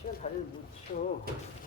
시간 다리를 못 쉬어.